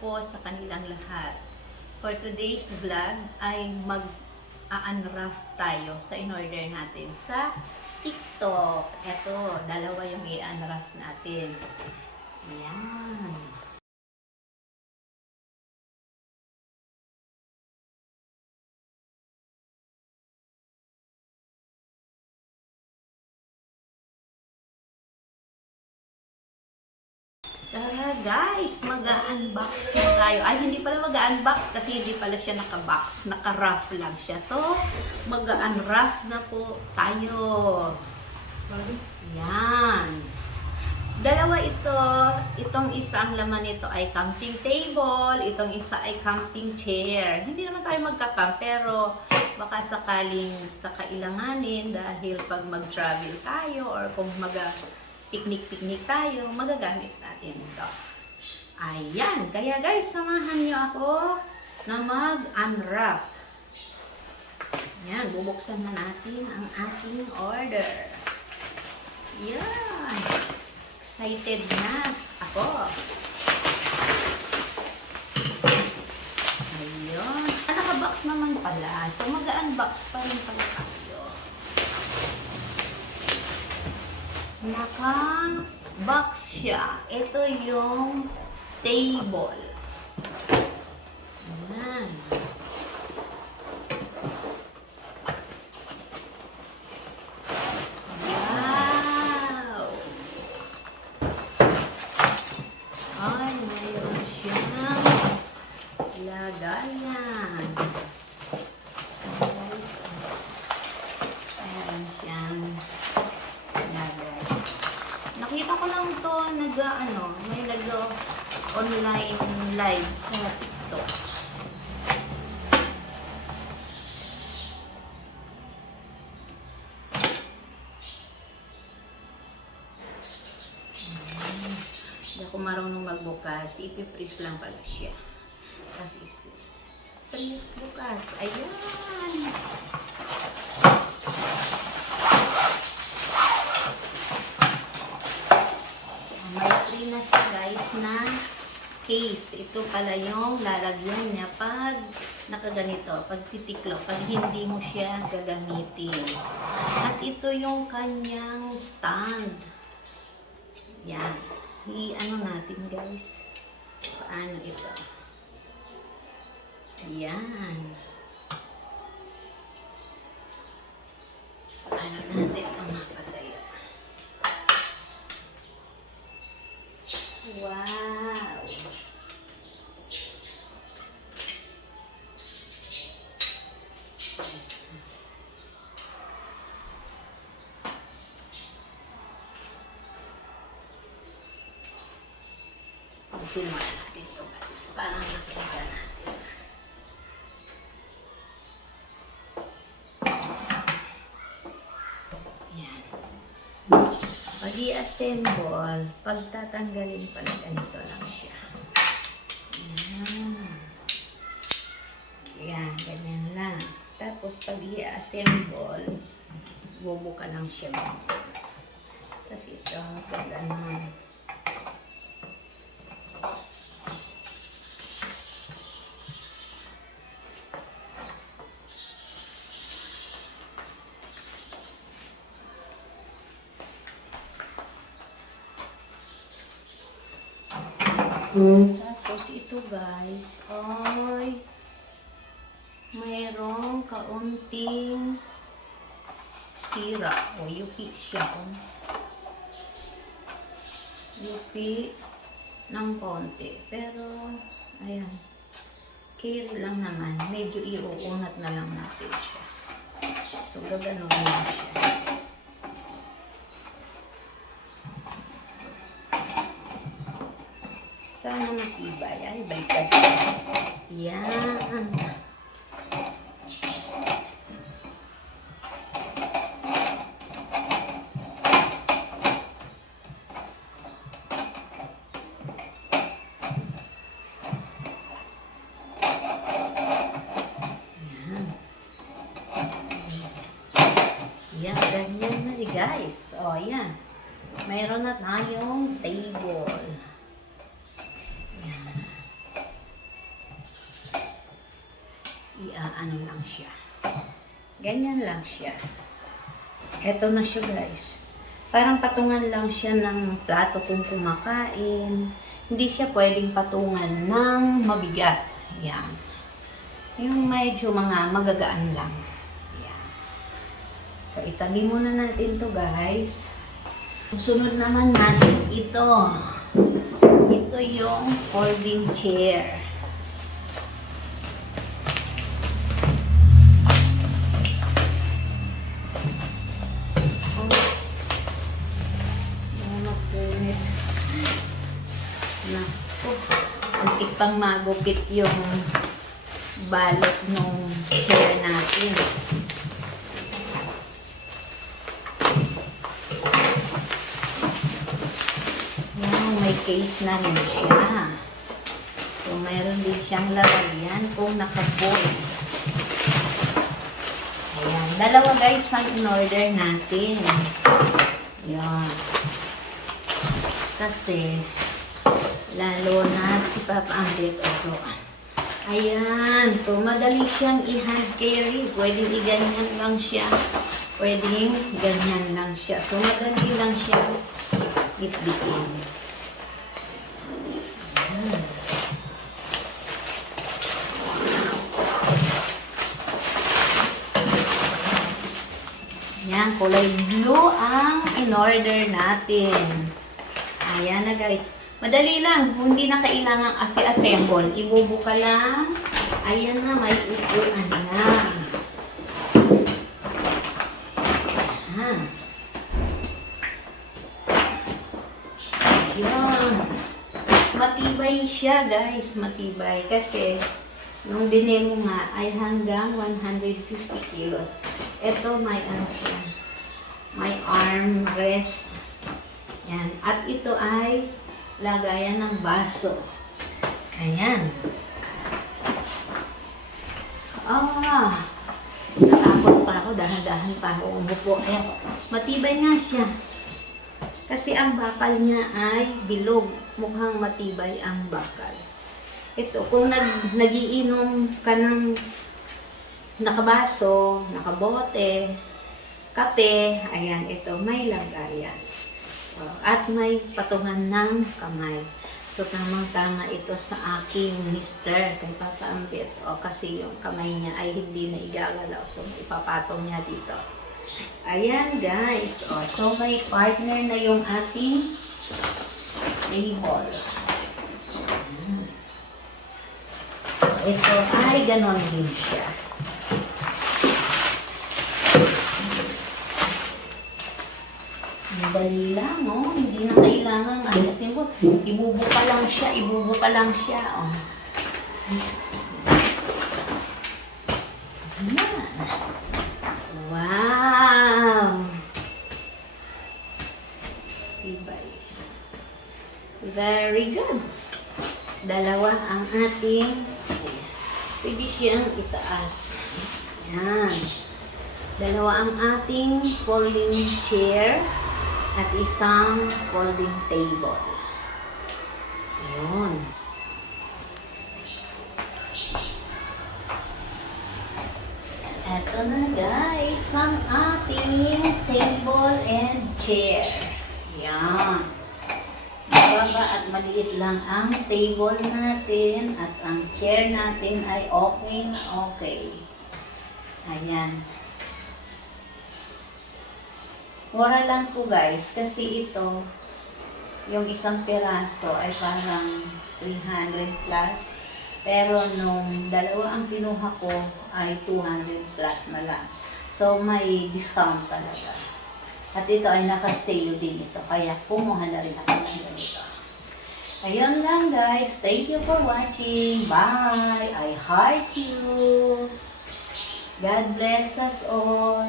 po sa kanilang lahat. For today's vlog ay mag-unwrap tayo sa in-order natin sa TikTok. Eto, dalawa yung i-unwrap natin. Ayan. Tara guys, mag-unbox na tayo. Ay, hindi pala mag-unbox kasi hindi pala siya naka-box. Naka-wrap lang siya. So, mag-unwrap na po tayo. Yan. Dalawa ito. Itong isang laman nito ay camping table. Itong isa ay camping chair. Hindi naman tayo magka-camp pero baka sakaling kakailanganin dahil pag mag-travel tayo or kung picnic tayo, magagamit natin ito. Ayan. Kaya guys, samahan niyo ako na mag-unwrap. Ayan. Bubuksan na natin ang aking order. Ayan. Excited na ako. Ayan. Naka-box naman pala. So, mag-unbox pa rin pala tayo. Naka-box siya. Ito yung table. Ayan. Wow! Ay, mayroon siyang lagayan. Guys, mayroon siyang lagay. Nakita ko lang to may online live sa TikTok. Hindi ako marunong magbukas. Ipipress lang pala siya. Kasi press bukas. Ayan. May free na siya guys na case. Ito pala yung lalagyan niya pag nakaganito, pag titiklop, pag hindi mo siya gagamitin. At ito yung kanyang stand. Yan. I-ano natin guys. Paano ito? Yan. Paano natin ito mapataya? Wow! Simulan natin ito guys, para makita natin. Yan. Pag i-assemble, pagtatanggalin pala ganito lang siya. Yan. Yan, ganyan lang. Tapos pag i-assemble, bubuka lang siya. Tapos ito, pag ano, tapos ito guys, ay mayroong kaunting sira o yupi siya. Yupi ng konti. Pero, ayan. Carry lang naman. Medyo iuunat na lang natin siya. So, gaganon lang siya. Sana matibay. Ay, baliktad. Yan. Yan, ganyan na guys. O, yan. Mayroon na tayong table. Yan. ano lang siya. Ganyan lang siya. Eto na siya guys. Parang patungan lang siya ng plato kung kumakain. Hindi siya pwedeng patungan ng mabigat. Yan. Yung medyo mga magagaan lang. Yan. So, itabi muna natin to guys. Susunod naman natin ito. Ito yung folding chair. Antik pang magupit yung balot nung chair natin. Wow, may case na rin siya. So, mayroon din siyang lalagyan kung nakaboard. Ayan. Dalawa guys ang in-order natin. Ayan. Kasi, lalo na si Papa Ambet o ayan. So, madali siyang i-hand carry. Pwedeng i-ganyan lang siya. Pwedeng ganyan lang siya. So, madali lang siya bitbitin. Yan, kulay blue ang in-order natin. Ayan na guys. Madali lang, hindi na kailangang assemble. Ibubuka lang. Ayan na, may upuan na. Ayan. Matibay siya guys, matibay. Kasi, nung binili nga ay hanggang 150 kilos. Ito may ano siya. May armrest. Yan. At ito ay lagayan ng baso. Ayan. Natakot pa ako. Dahan-dahan pa ako umupo. Ayan. Matibay nga siya. Kasi ang bakal niya ay bilog. Mukhang matibay ang bakal. Ito, kung nagiinom ka ng nakabaso, nakabote, kape, ayan, ito, may lagayan. At may patungan ng kamay. So, tamang-tama ito sa aking mister, kay Papa Ambet. Kasi yung kamay niya ay hindi na igagalaw. So, ipapatong niya dito. Ayan, guys. So, may partner na yung ating table. So, ito ay ganon din siya. Dali lang, no? Hindi na kailangan simple. Ibubuka lang siya, oh. Ayan. Wow! Tibay. Very good. Dalawa ang ating, pwede siyang itaas. Ayan. Dalawa ang ating folding chair at isang folding table. Ayun. Eto na guys, ang ating table and chair. Yan. Mababa at maliit lang ang table natin at ang chair natin ay okay na okay. Ayan. Mura lang po guys, kasi ito, yung isang piraso ay parang 300 plus. Pero nung dalawa ang kinuha ko ay 200 plus na lang. So may discount talaga. At ito ay naka-sale din ito. Kaya kumuha na rin ako ng ganito. Ayun lang guys. Thank you for watching. Bye! I heart you. God bless us all.